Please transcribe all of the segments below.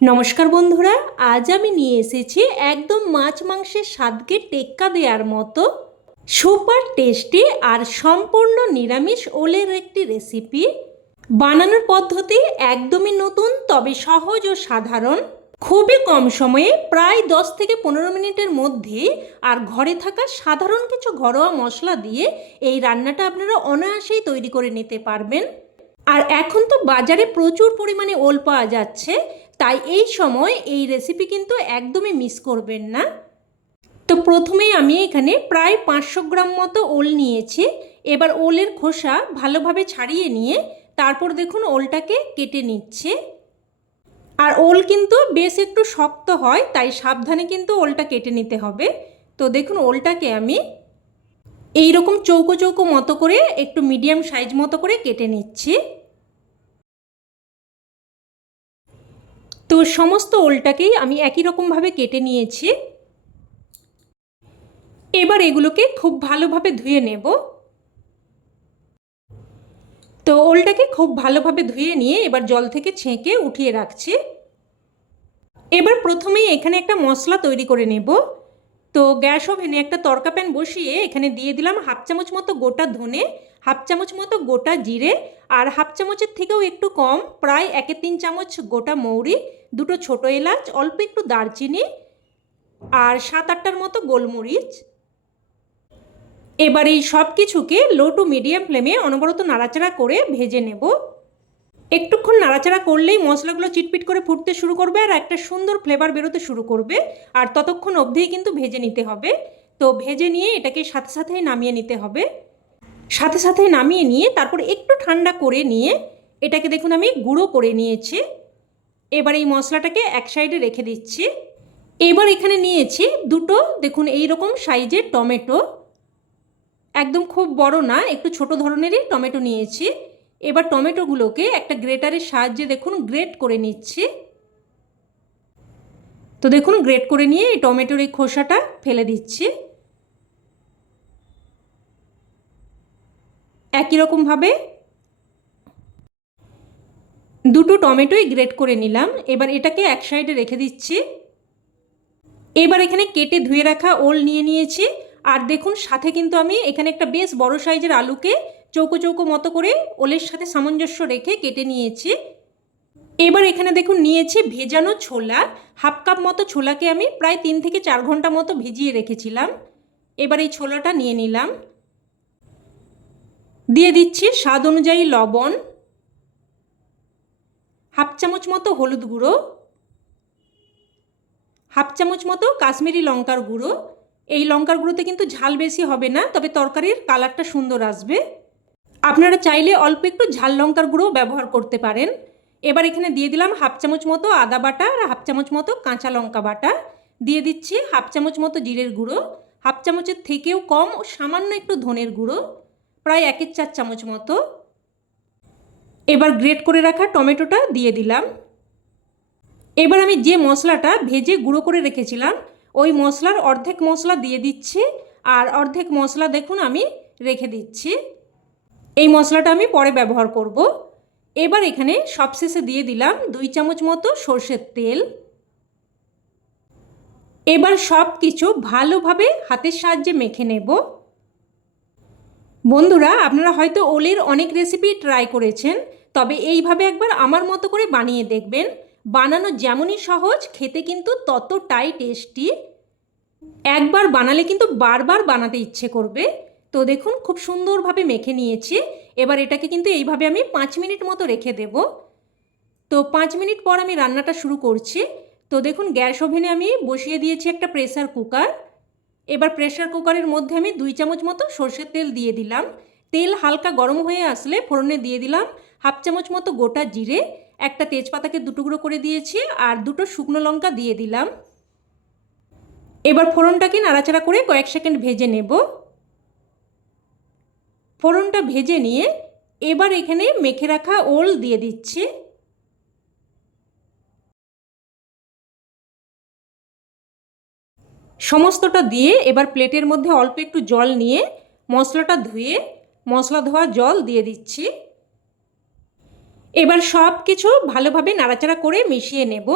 নমস্কার বন্ধুরা, আজ আমি নিয়ে এসেছি একদম মাছ মাংসের স্বাদকে টেক্কা দেওয়ার মতো সুপার টেস্টি আর সম্পূর্ণ নিরামিষ ওলের একটি রেসিপি। বানানোর পদ্ধতি একদমই নতুন, তবে সহজ ও সাধারণ। খুবই কম সময়ে, প্রায় দশ থেকে পনেরো মিনিটের মধ্যে আর ঘরে থাকা সাধারণ কিছু ঘরোয়া মশলা দিয়ে এই রান্নাটা আপনারা অনায়াসেই তৈরি করে নিতে পারবেন। আর এখন তো বাজারে প্রচুর পরিমাণে ওল পাওয়া যাচ্ছে তাই এই সময় এই রেসিপি কিন্তু একদমই মিস করবেন না। তো প্রথমেই আমি এখানে প্রায় পাঁচশো গ্রাম মতো ওল নিয়েছি। এবার ওলের খোসা ভালোভাবে ছাড়িয়ে নিয়ে তারপর দেখুন ওলটাকে কেটে নিচ্ছে। আর ওল কিন্তু বেশ একটু শক্ত হয়, তাই সাবধানে কিন্তু ওলটা কেটে নিতে হবে। তো দেখুন ওলটাকে আমি এই রকম চৌকো চৌকো মতো করে একটু মিডিয়াম সাইজ মতো করে কেটে নিচ্ছি। তো সমস্ত ওলটাকেই আমি একই রকমভাবে কেটে নিয়েছি। এবার এগুলোকে খুব ভালোভাবে ধুয়ে নেব। তো ওলটাকে খুব ভালোভাবে ধুয়ে নিয়ে এবার জল থেকে ছেঁকে উঠিয়ে রাখছি। এবার প্রথমেই এখানে একটা মশলা তৈরি করে নেব। তো গ্যাস ওভেনে একটা তরকা প্যান বসিয়ে এখানে দিয়ে দিলাম হাফ চামচ মতো গোটা ধনে, হাফ চামচ মতো গোটা জিরে আর হাফ চামচের থেকেও একটু কম, প্রায় একে তিন চামচ গোটা মৌরি, দুটো ছোটো এলাচ, অল্প একটু দারচিনি আর সাত আটটার মতো গোলমরিচ। এবার এই সব কিছুকে লো টু মিডিয়াম ফ্লেমে অনবরত নাড়াচাড়া করে ভেজে নেব। একটুক্ষণ নাড়াচাড়া করলেই মশলাগুলো চিটপিট করে ফুটতে শুরু করবে আর একটা সুন্দর ফ্লেভার বেরোতে শুরু করবে। আর ততক্ষণ অবধিই কিন্তু ভেজে নিতে হবে। তো ভেজে নিয়ে এটাকে সাথে সাথেই নামিয়ে নিতে হবে। সাথে সাথে নামিয়ে নিয়ে তারপর একটু ঠান্ডা করে নিয়ে এটাকে দেখুন আমি গুঁড়ো করে নিয়েছি। এবার এই মশলাটাকে এক সাইডে রেখে দিচ্ছি। এবার এখানে নিয়েছি দুটো দেখুন এই রকম সাইজের টমেটো। একদম খুব বড় না, একটু ছোট ধরনেরই টমেটো নিয়েছি। এবার টমেটোগুলোকে একটা গ্রেটারের সাহায্যে দেখুন গ্রেট করে নিচ্ছি। তো দেখুন গ্রেট করে নিয়ে এই টমেটোর এই খোসাটা ফেলে দিচ্ছি। একই রকমভাবে দুটো টমেটোই গ্রেট করে নিলাম। এবার এটাকে এক সাইডে রেখে দিচ্ছি। এবার এখানে কেটে ধুয়ে রাখা ওল নিয়ে নিয়েছি। আর দেখুন, সাথে কিন্তু আমি এখানে একটা বেশ বড় সাইজের আলুকে চৌকো চৌকো মতো করে ওলের সাথে সামঞ্জস্য রেখে কেটে নিয়েছি। এবার এখানে দেখুন নিয়েছি ভেজানো ছোলা। হাফ কাপ মতো ছোলাকে আমি প্রায় তিন থেকে চার ঘণ্টা মতো ভিজিয়ে রেখেছিলাম। এবার এই ছোলাটা নিয়ে নিলাম। দিয়ে দিচ্ছি স্বাদ অনুযায়ী লবণ। হাফ চামচ মতো হলুদ গুঁড়ো। হাফ চামচ মতো কাশ্মীরি লঙ্কার গুঁড়ো। এই লঙ্কার গুঁড়োতে কিন্তু ঝাল বেশি হবে না, তবে তরকারির কালারটা সুন্দর আসবে। আপনারা চাইলে অল্প একটু ঝাল লঙ্কার গুঁড়ো ব্যবহার করতে পারেন। এবার এখানে দিয়ে দিলাম হাফ চামচ মতো আদা বাটা আর হাফ চামচ মতো কাঁচা লঙ্কা বাটা। দিয়ে দিচ্ছি হাফ চামচ মতো জিরের গুঁড়ো, হাফ চামচের থেকেও কম ও সামান্য একটু ধনের গুঁড়ো, প্রায় একের চার চামচ মতো। এবার গ্রেট করে রাখা টমেটোটা দিয়ে দিলাম। এবার আমি যে মশলাটা ভেজে গুঁড়ো করে রেখেছিলাম, ওই মশলার অর্ধেক মশলা দিয়ে দিচ্ছি আর অর্ধেক মশলা দেখুন আমি রেখে দিচ্ছি। এই মশলাটা আমি পরে ব্যবহার করব। এবার এখানে সবশেষে দিয়ে দিলাম দুই চামচ মতো সর্ষের তেল। এবার সব কিছু ভালোভাবে হাতের সাহায্যে মেখে নেব। বন্ধুরা, আপনারা হয়তো ওলের অনেক রেসিপি ট্রাই করেছেন, তবে এইভাবে একবার আমার মতো করে বানিয়ে দেখবেন। বানানো যেমনই সহজ, খেতে কিন্তু ততটাই টেস্টি। একবার বানালে কিন্তু বারবার বানাতে ইচ্ছে করবে। তো দেখুন, খুব সুন্দরভাবে মেখে নিয়েছি। এবার এটাকে কিন্তু এইভাবে আমি পাঁচ মিনিট মতো রেখে দেব। তো পাঁচ মিনিট পর আমি রান্নাটা শুরু করছি। তো দেখুন, গ্যাস ওভেনে আমি বসিয়ে দিয়েছি একটা প্রেসার কুকার। এবার প্রেসার কুকারের মধ্যে আমি দুই চামচ মতো সর্ষের তেল দিয়ে দিলাম। তেল হালকা গরম হয়ে আসলে ফোড়নে দিয়ে দিলাম হাফ চামচ মতো গোটা জিরে, একটা তেজপাতাকে দুটুকরো করে দিয়েছি আর দুটো শুকনো লঙ্কা দিয়ে দিলাম। এবার ফোড়নটাকে নাড়াচাড়া করে কয়েক সেকেন্ড ভেজে নেব। ফোড়নটা ভেজে নিয়ে এবার এখানে মেখে রাখা ওল দিয়ে দিচ্ছি। সমস্তটা দিয়ে এবার প্লেটের মধ্যে অল্প একটু জল নিয়ে মশলাটা ধুয়ে মশলা ধোয়া জল দিয়ে দিচ্ছি। এবার সব কিছু ভালোভাবে নাড়াচাড়া করে মিশিয়ে নেব।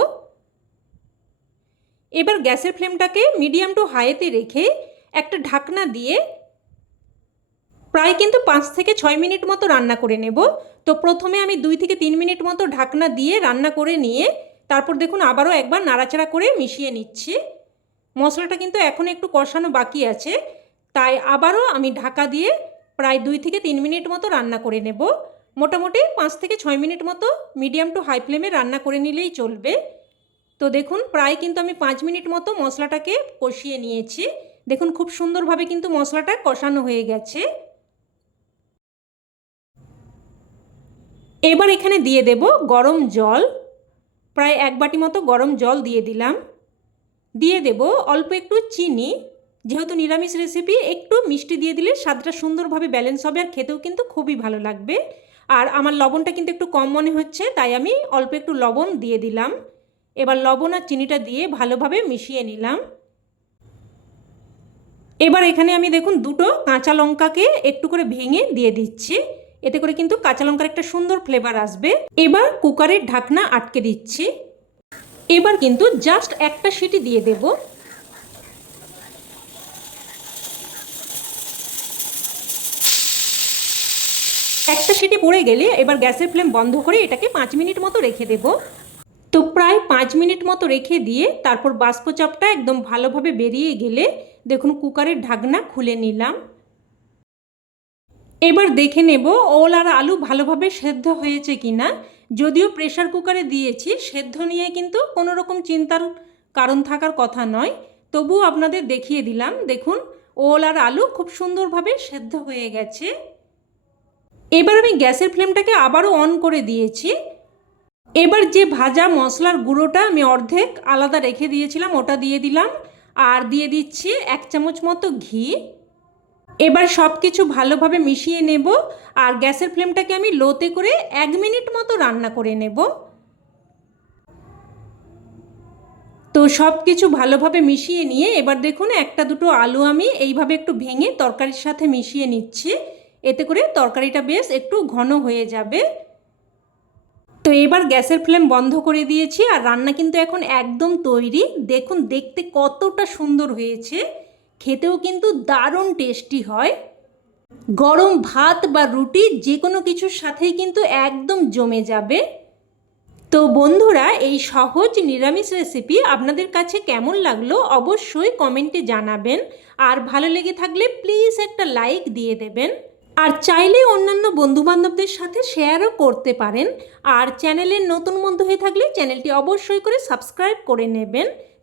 এবার গ্যাসের ফ্লেমটাকে মিডিয়াম টু হাইতে রেখে একটা ঢাকনা দিয়ে প্রায় কিন্তু পাঁচ থেকে ছয় মিনিট মতো রান্না করে নেব। তো প্রথমে আমি দুই থেকে তিন মিনিট মতো ঢাকনা দিয়ে রান্না করে নিয়ে, তারপর দেখুন আবারও একবার নাড়াচাড়া করে মিশিয়ে নিচ্ছি। মশলাটা কিন্তু এখন একটু কষানো বাকি আছে, তাই আবারও আমি ঢাকা দিয়ে প্রায় দুই থেকে তিন মিনিট মতো রান্না করে নেব। মোটামুটি পাঁচ থেকে ছয় মিনিট মতো মিডিয়াম টু হাই ফ্লেমে রান্না করে নিলেই চলবে। তো দেখুন প্রায় কিন্তু আমি পাঁচ মিনিট মতো মশলাটাকে কষিয়ে নিয়েছি। দেখুন খুব সুন্দরভাবে কিন্তু মশলাটা কষানো হয়ে গেছে। এবার এখানে দিয়ে দেব গরম জল। প্রায় এক বাটি মতো গরম জল দিয়ে দিলাম। দিয়ে দেব অল্প একটু চিনি। যেহেতু নিরামিষ রেসিপি একটু মিষ্টি দিয়ে দিলে স্বাদটা সুন্দরভাবে ব্যালেন্স হবে আর খেতেও কিন্তু খুবই ভালো লাগবে। আর আমার লবণটা কিন্তু একটু কম মনে হচ্ছে, তাই আমি অল্প একটু লবণ দিয়ে দিলাম। এবার লবণ আর চিনিটা দিয়ে ভালোভাবে মিশিয়ে নিলাম। এবার এখানে আমি দেখুন দুটো কাঁচা লঙ্কাকে একটু করে ভেঙে দিয়ে দিচ্ছি। এতে করে কিন্তু কাঁচা লঙ্কার একটা সুন্দর ফ্লেভার আসবে। এবার কুকারের ঢাকনা আটকে দিচ্ছি। এবার কিন্তু জাস্ট একটা সিটি দিয়ে দেব। একটা সিটি পড়ে গেলে এবার গ্যাসের ফ্লেম বন্ধ করে এটাকে পাঁচ মিনিট মতো রেখে দেব। তো প্রায় পাঁচ মিনিট মতো রেখে দিয়ে তারপর বাষ্পচাপটা একদম ভালোভাবে বেরিয়ে গেলে দেখুন কুকারের ঢাকনা খুলে নিলাম। এবার দেখে নেব ওল আর আলু ভালোভাবে সেদ্ধ হয়েছে কি না যদিও প্রেশার কুকারে দিয়েছি, সেদ্ধ নিয়ে কিন্তু কোনো রকম চিন্তার কারণ থাকার কথা নয়। তবুও আপনাদের দেখিয়ে দিলাম। দেখুন, ওল আর আলু খুব সুন্দরভাবে সেদ্ধ হয়ে গেছে। এবার আমি গ্যাসের ফ্লেমটাকে আবারও অন করে দিয়েছি। এবার যে ভাজা মশলার গুঁড়োটা আমি অর্ধেক আলাদা রেখে দিয়েছিলাম, ওটা দিয়ে দিলাম। আর দিয়ে দিচ্ছি এক চামচ মতো ঘি। এবার সব কিছু ভালোভাবে মিশিয়ে নেব আর গ্যাসের ফ্লেমটাকে আমি লোতে করে এক মিনিট মতো রান্না করে নেব। তো সব কিছু ভালোভাবে মিশিয়ে নিয়ে এবার দেখুন একটা দুটো আলু আমি এইভাবে একটু ভেঙে তরকারির সাথে মিশিয়ে নিচ্ছি। এতে করে তরকারিটা বেশ একটু ঘন হয়ে যাবে। তো এবার গ্যাসের ফ্লেম বন্ধ করে দিয়েছি আর রান্না কিন্তু এখন একদম তৈরি। দেখুন, দেখতে কতটা সুন্দর হয়েছে। খেতেও কিন্তু দারুণ টেস্টি হয়। গরম ভাত বা রুটি যে কোনো কিছুর সাথেই কিন্তু একদম জমে যাবে। তো বন্ধুরা, এই সহজ নিরামিষ রেসিপি আপনাদের কাছে কেমন লাগল অবশ্যই কমেন্টে জানাবেন। আর ভালো লেগে থাকলে প্লিজ একটা লাইক দিয়ে দেবেন। আর চাইলে অন্যান্য বন্ধুবান্ধবদের সাথে শেয়ারও করতে পারেন। আর চ্যানেলের নতুন বন্ধু হয়ে থাকলে চ্যানেলটি অবশ্যই করে সাবস্ক্রাইব করে নেবেন।